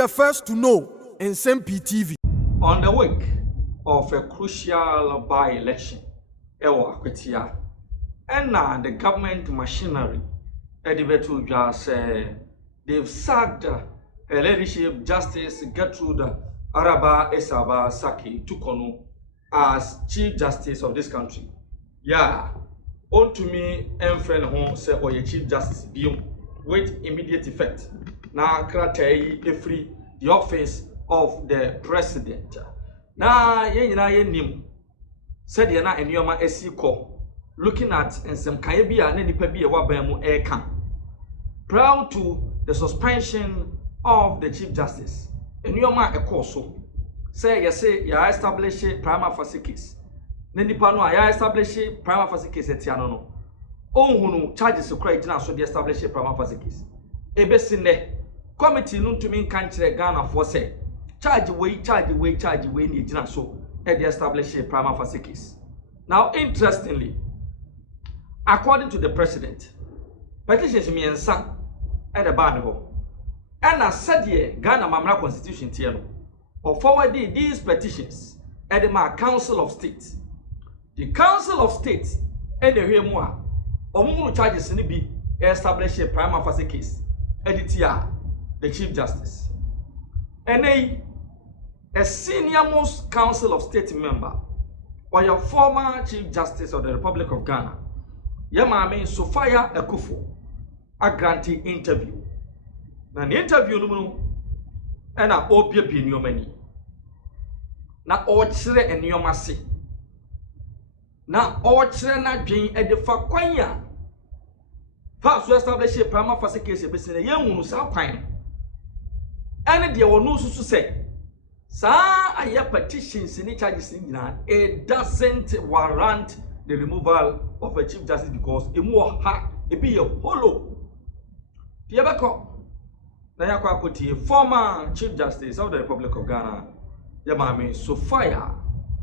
the first to know Nsem-Pii TV. On the week of a crucial by-election, Akwetia, and now the government machinery, Edivetu just they've sacked leadership Justice Gertrude Araba Esaba Saki Tukono as Chief Justice of this country. Yeah, on to me and friend home say or your Chief Justice Bium with immediate effect. Now Kratei free the office of the president. Now ye nim said ye na enyoma esiko looking at Nsem-Pii bi a nipa bi e wa ban mu eka. Proud to the suspension of the Chief Justice. Enyoma ekoso say ya establish Prima facie case. Ne nipa no ya establish Prima facie case etiano no. Onhunu charges kura gina so the establish Prima facie case. Ebesine committee no ntumi nka nkire Ghana for say charge way ni gina so e the establish Prima facie case. Now interestingly, according to the president, petitions miensa e the ban ho. And as said here, Ghana Mamra Constitution tiano, or forwarded these petitions at the Council of State. The Council of State, and the Remua, or charges in the B, establish a Prima facie case, editor, the Chief Justice. And a senior most Council of State member, or your former Chief Justice of the Republic of Ghana, Yamame Sophia Ekufo, a grantee interview. Na the interview no and a opia pinyomani na ochire enyomase na ochire na dwen edefa kwanya fa so establish a Prima facie case be se na yehunu sa kwan ene de wono susu se sa aya petitions ni charges nyina it doesn't warrant the removal of a Chief Justice because emu ha e be hollow tiebeko. Former Chief Justice of the Republic of Ghana, Yamame Sophia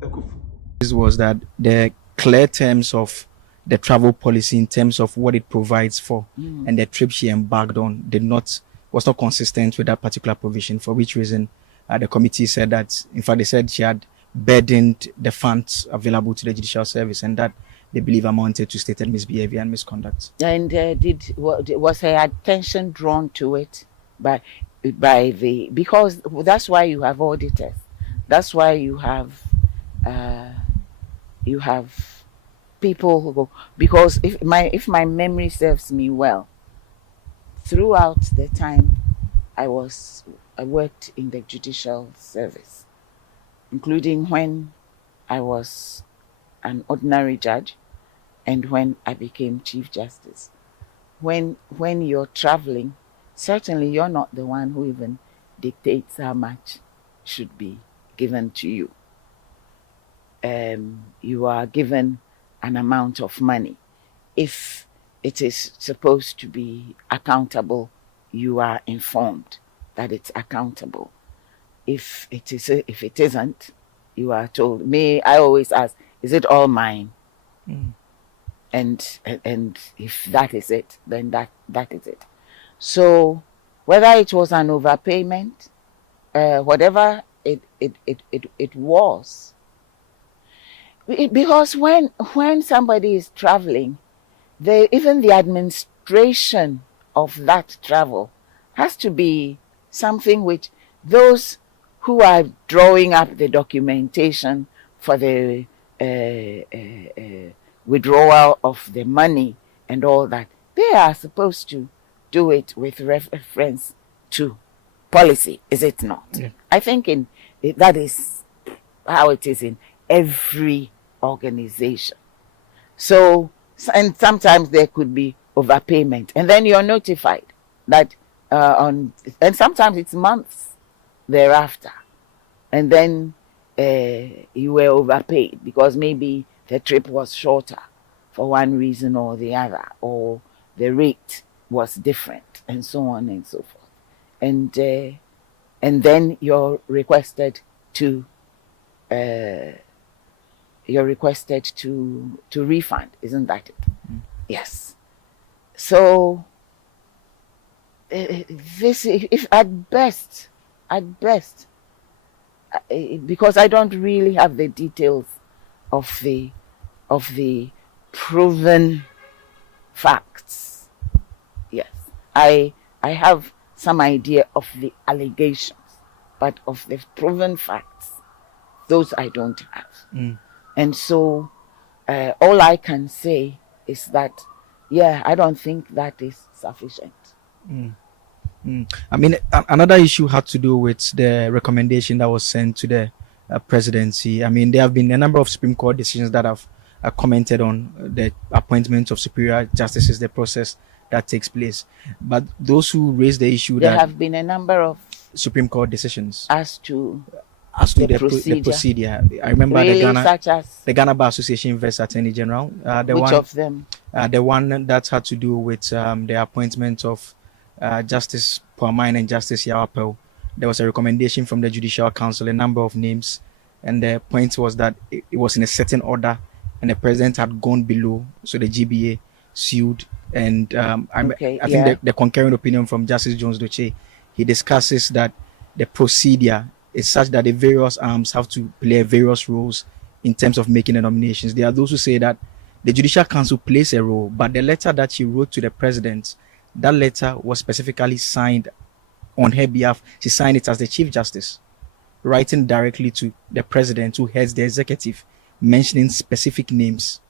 Ekufo. This was that the clear terms of the travel policy in terms of what it provides for and the trip she embarked on was not consistent with that particular provision, for which reason the committee said that, in fact, they said she had burdened the funds available to the judicial service and that they believe amounted to stated misbehavior and misconduct. And was her attention drawn to it? Because that's why you have auditors. That's why you have people who go, because if my memory serves me well, throughout the time I worked in the judicial service, including when I was an ordinary judge and when I became Chief Justice. When you're traveling, certainly you're not the one who even dictates how much should be given to you. You are given an amount of money. If it is supposed to be accountable, you are informed that it's accountable. If it isn't, you are told. I always ask, is it all mine? And if that is it, then that is it. So whether it was an overpayment, whatever it was, because when somebody is traveling, even the administration of that travel has to be something which those who are drawing up the documentation for the withdrawal of the money and all that, they are supposed to do it with reference to policy, is it not? Yeah. I think that is how it is in every organization. So, and sometimes there could be overpayment, and then you're notified that and sometimes it's months thereafter, and then you were overpaid because maybe the trip was shorter for one reason or the other, or the rate was different, and so on and so forth. And then you're requested to refund, isn't that it? Yes. So this, if at best, at best, because I don't really have the details of the proven facts. Yes, I have some idea of the allegations, but of the proven facts, those I don't have. And so all I can say is that, yeah, I don't think that is sufficient. I mean, another issue had to do with the recommendation that was sent to the presidency. I mean, there have been a number of Supreme Court decisions that have commented on the appointment of superior justices, the process that takes place. But those who raise the issue There that have been a number of Supreme Court decisions as to the procedure. procedure. I remember really, such as the Ghana Bar Association versus Attorney General. which of them? The one that had to do with the appointment of Justice Prima and Justice Yawapel. There was a recommendation from the Judicial Council, a number of names, and the point was that it was in a certain order, and the president had gone below, so the GBA sued. And I think the concurring opinion from Justice Jones Doche, he discusses that the procedure is such that the various arms have to play various roles in terms of making the nominations. There are those who say that the Judicial Council plays a role, but the letter that she wrote to the president, that letter was specifically signed on her behalf. She signed it as the Chief Justice, writing directly to the president who heads the executive, mentioning specific names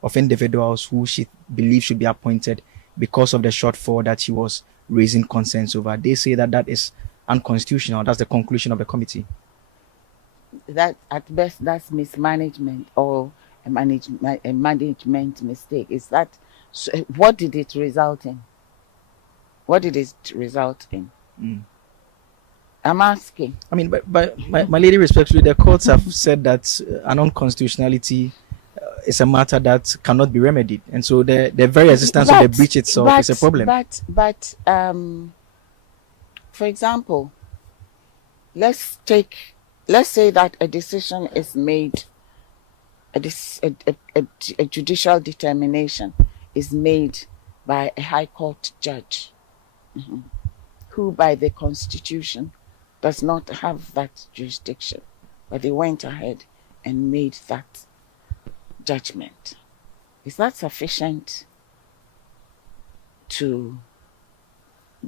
of individuals who she believes should be appointed because of the shortfall that she was raising concerns over. They say that that is unconstitutional. That's the conclusion of the committee. That at best, that's mismanagement or a management mistake. Is that what did it result in? What did it result in? I'm asking. I mean, but my lady, respectfully, the courts have said that an unconstitutionality is a matter that cannot be remedied, and so the very existence of the breach itself is a problem. But for example, let's say that a decision is made, a judicial determination is made by a high court judge, who by the Constitution does not have that jurisdiction, but they went ahead and made that judgment. Is that sufficient to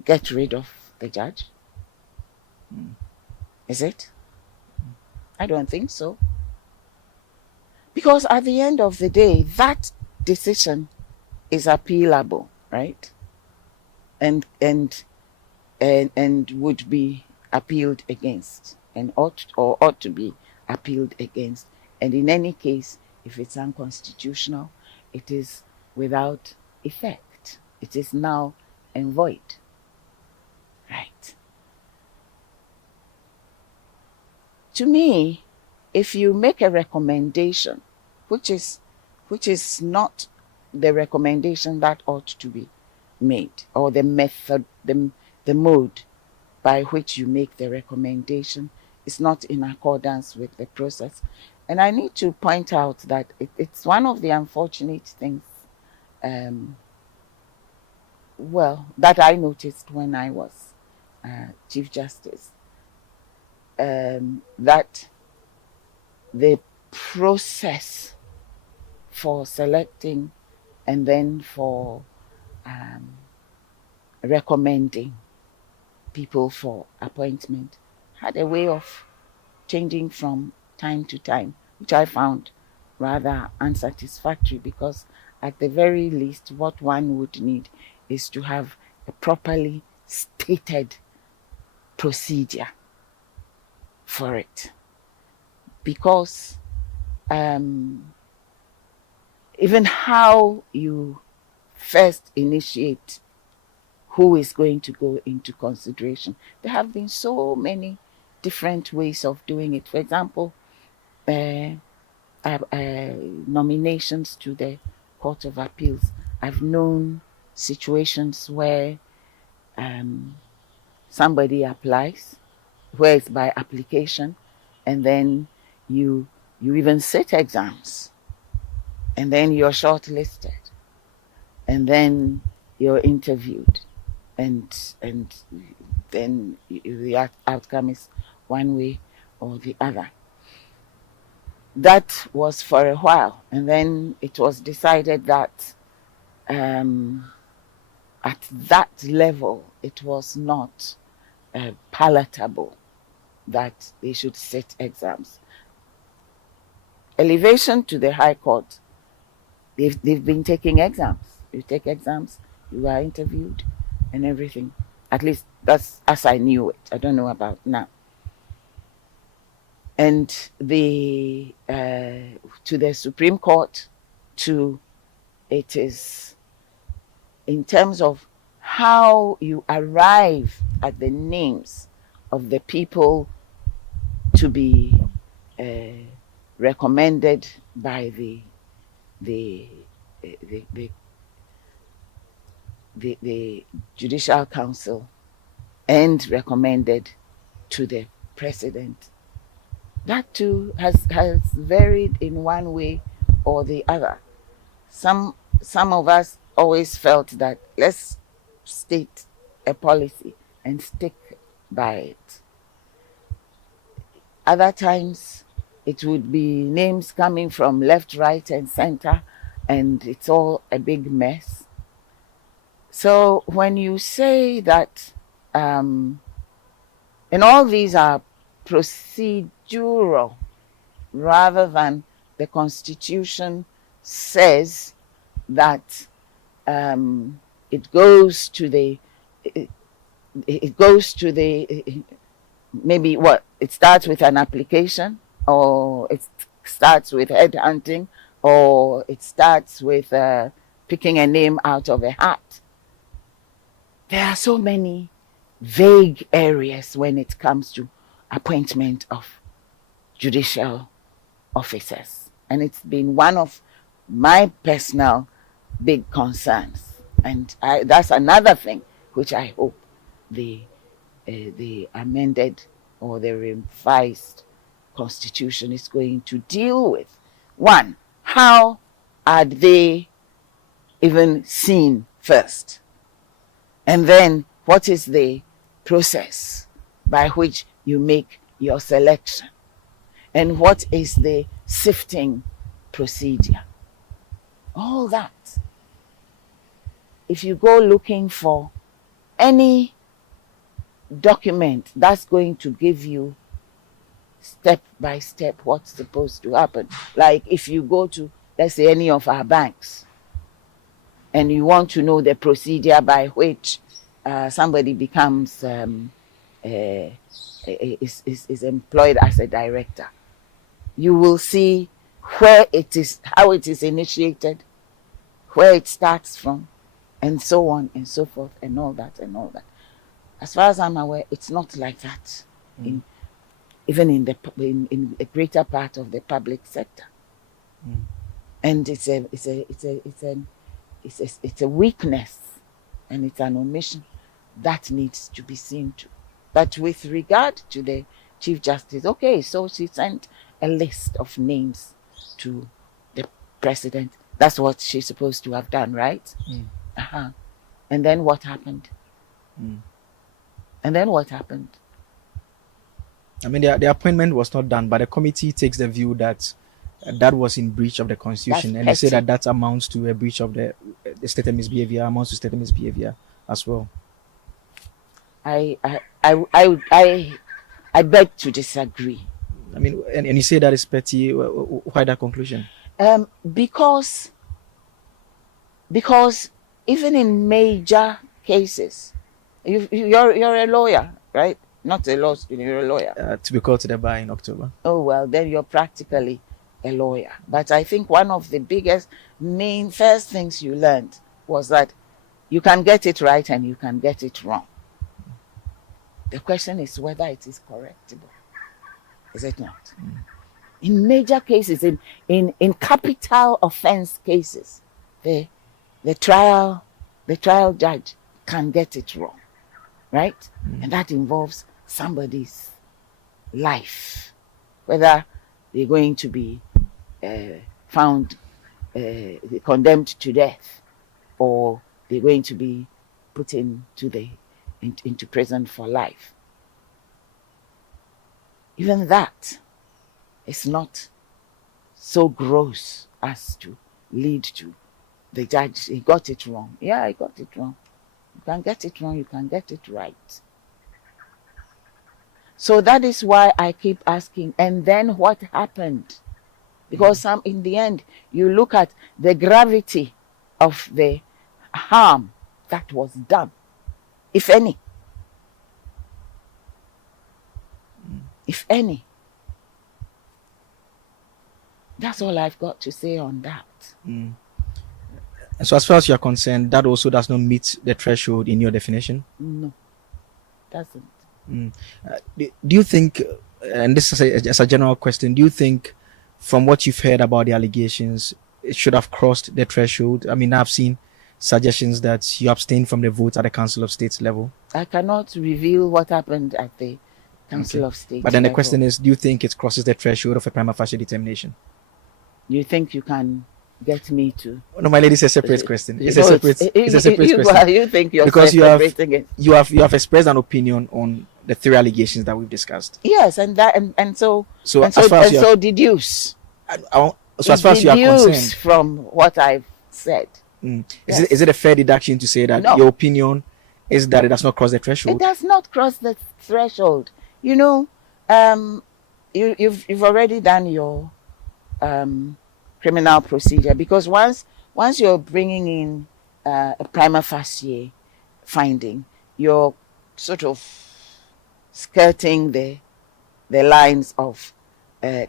get rid of the judge? Is it? I don't think so. Because at the end of the day, that decision is appealable, right? And would be appealed against, and ought to be appealed against. And in any case, if it's unconstitutional, it is without effect. It is null and void. Right. To me, if you make a recommendation, which is not the recommendation that ought to be made, or the method, the mode by which you make the recommendation is not in accordance with the process. And I need to point out that it's one of the unfortunate things, that I noticed when I was Chief Justice, that the process for selecting and then for recommending people for appointment had a way of changing from time to time, which I found rather unsatisfactory, because at the very least what one would need is to have a properly stated procedure for it. Because even how you first initiate who is going to go into consideration, there have been so many different ways of doing it. For example, nominations to the Court of Appeals. I've known situations where somebody applies, where it's by application, and then you even sit exams, and then you're shortlisted, and then you're interviewed, and then the outcome is one way or the other. That was for a while, and then it was decided that at that level it was not palatable that they should sit exams. Elevation to the High Court, they've been taking exams. You take exams, you are interviewed and everything. At least that's as I knew it. I don't know about now. And to the Supreme Court, it is in terms of how you arrive at the names of the people to be recommended by the Judicial Council and recommended to the President. That too has varied in one way or the other. Some of us always felt that let's state a policy and stick by it. Other times it would be names coming from left, right, and center, and it's all a big mess. So when you say that, and all these are procedural rather than the Constitution says that it goes to the maybe what it starts with an application, or it starts with headhunting, or it starts with picking a name out of a hat. There are so many vague areas when it comes to appointment of judicial officers, and it's been one of my personal big concerns, and that's another thing which I hope the amended or the revised Constitution is going to deal with. One, how are they even seen first? And then what is the process by which you make your selection? And what is the sifting procedure? All that. If you go looking for any document that's going to give you step by step what's supposed to happen, like if you go to, let's say, any of our banks and you want to know the procedure by which somebody becomes is employed as a director, you will see where it is, how it is initiated, where it starts from, and so on and so forth, and all that and all that. As far as I'm aware, it's not like that even in a greater part of the public sector. And it's a weakness, and it's an omission that needs to be seen to. But with regard to the Chief Justice, okay, so she sent a list of names to the President. That's what she's supposed to have done, right? And then what happened? And then what happened? I mean, the appointment was not done, but the committee takes the view that that was in breach of the Constitution, and they say that amounts to a breach of the state misbehavior, amounts to state misbehavior as well. I beg to disagree. I mean, and you say that is petty. Why that conclusion? Because even in major cases, you're a lawyer, right? Not a law student, you're a lawyer. To be called to the bar in October. Oh, well, then you're practically a lawyer. But I think one of the biggest, first things you learned was that you can get it right and you can get it wrong. The question is whether it is correctable. Is it not? In major cases, in capital offense cases, the trial judge can get it wrong, right? And that involves somebody's life, whether they're going to be found condemned to death, or they're going to be put into the into prison for life. Even that is not so gross as to lead to the judge, he got it wrong. Yeah, I got it wrong. You can get it wrong, you can get it right. So that is why I keep asking, and then what happened? Because in the end, you look at the gravity of the harm that was done, if any. If any. That's all I've got to say on that. And so as far as you're concerned, that also does not meet the threshold in your definition? No, doesn't. Do you think, and this is as a general question, do you think from what you've heard about the allegations, it should have crossed the threshold? I mean, I've seen suggestions that you abstained from the vote at the Council of State level. I cannot reveal what happened at the Council of State But then the level. question is, do you think it crosses the threshold of a prima facie determination? You think you can get me to? No, my lady, it's a separate question. It's a separate you, question. You think you're because separating it. you have expressed an opinion on the 3 allegations that we've discussed. Yes, and so deduce. So as far as you are concerned, from what I've said. Is it a fair deduction to say that your opinion is that it does not cross the threshold? It does not cross the threshold. You know, you've already done your criminal procedure, because once you're bringing in a prima facie finding, you're sort of skirting the lines of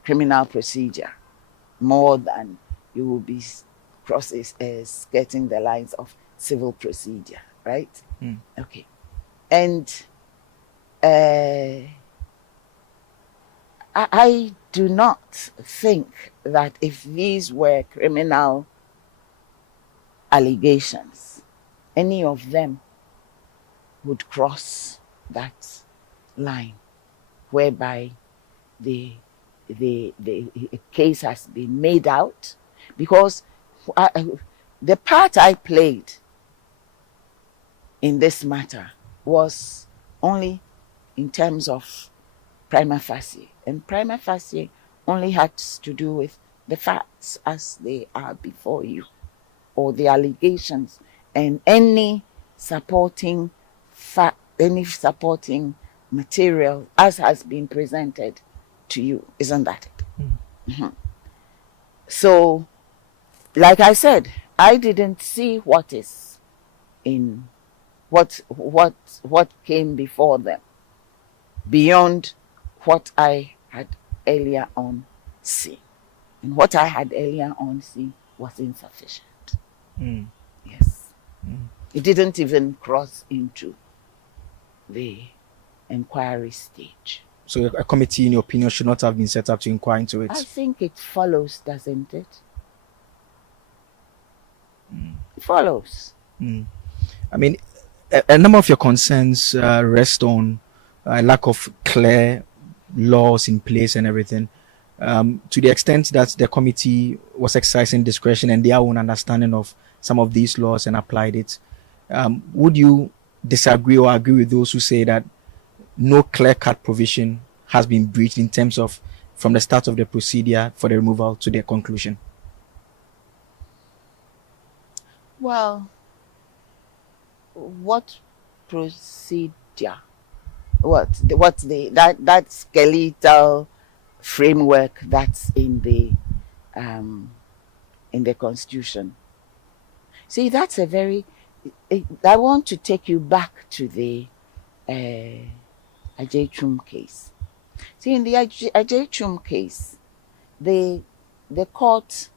criminal procedure more than you will be skirting the lines of civil procedure, right? Okay. And I do not think that if these were criminal allegations, any of them would cross that line whereby the case has been made out, because the part I played in this matter was only in terms of prima facie, and prima facie only had to do with the facts as they are before you, or the allegations, and any supporting material as has been presented to you. Isn't that it? So, like I said, I didn't see what is in what came before them beyond what I had earlier on seen. And what I had earlier on seen was insufficient. Yes. It didn't even cross into the inquiry stage. So a committee, in your opinion, should not have been set up to inquire into it? I think it follows, doesn't it? It follows. I mean, a number of your concerns rest on a lack of clear laws in place and everything. To the extent that the committee was exercising discretion and their own understanding of some of these laws and applied it, would you disagree or agree with those who say that no clear-cut provision has been breached in terms of from the start of the procedure for the removal to their conclusion? Well, what procedure? That skeletal framework that's in the Constitution? See, that's a very. I want to take you back to the Ajay case. See, in the Ajay case, the court,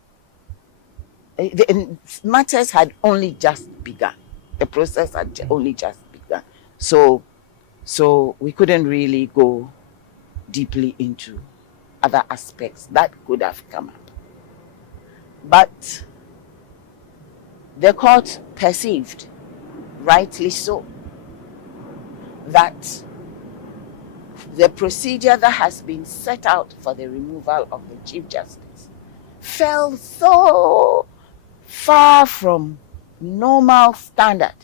the matters had only just begun. The process had only just begun. So we couldn't really go deeply into other aspects that could have come up. But the court perceived, rightly so, that the procedure that has been set out for the removal of the Chief Justice fell so far from normal standard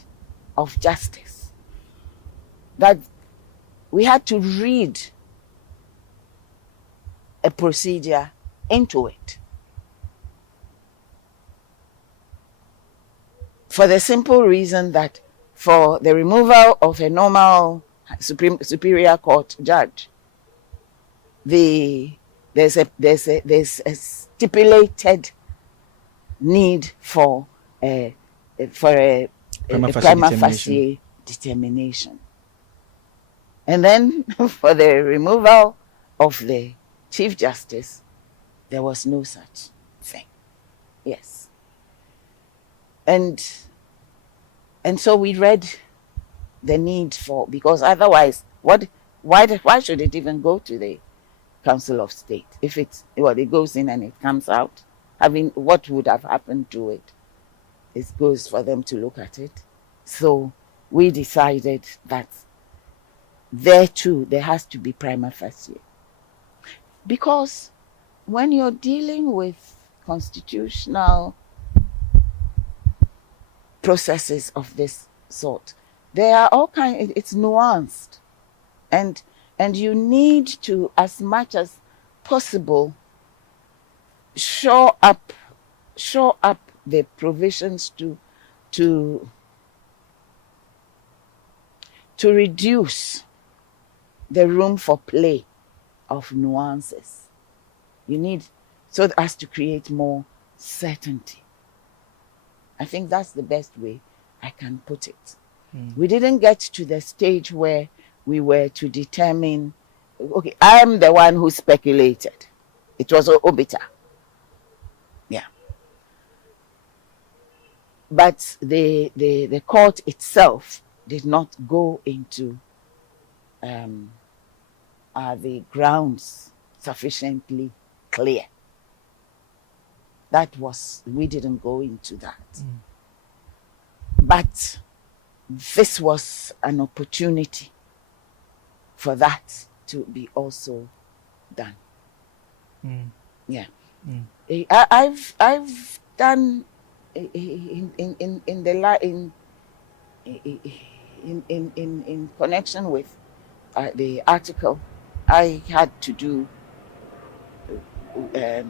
of justice that we had to read a procedure into it. For the simple reason that for the removal of a normal superior court judge, there's a stipulated need for a prima facie determination. And then for the removal of the Chief Justice, there was no such thing. Yes. And so we read the need for, because otherwise, why should it even go to the Council of State? If it goes in and it comes out, what would have happened to it? It goes for them to look at it. So we decided that there too, there has to be prima facie. Because when you're dealing with constitutional processes of this sort, there are all kinds, it's nuanced. And you need to, as much as possible, shore up the provisions to reduce the room for play of nuances. You need, so as to create more certainty. I think that's the best way I can put it. We didn't get to the stage where we were to determine, okay, I'm the one who speculated. It was Obita. Yeah. But the court itself did not go into are the grounds sufficiently clear. We didn't go into that. But this was an opportunity for that to be also done. Yeah. I've done in connection with the article, I had to do a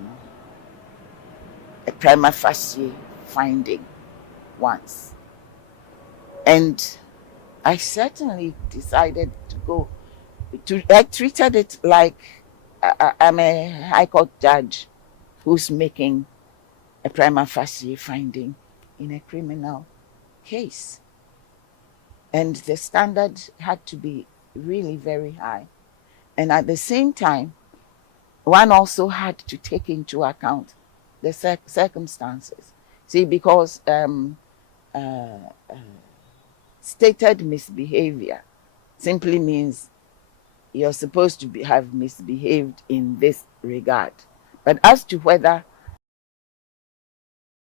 prima facie finding once. And I certainly decided to go I treated it like I'm a high court judge who's making a prima facie finding in a criminal case. And the standard had to be really very high. And at the same time, one also had to take into account the circumstances. See, because stated misbehavior simply means you're supposed to have misbehaved in this regard. But as to whether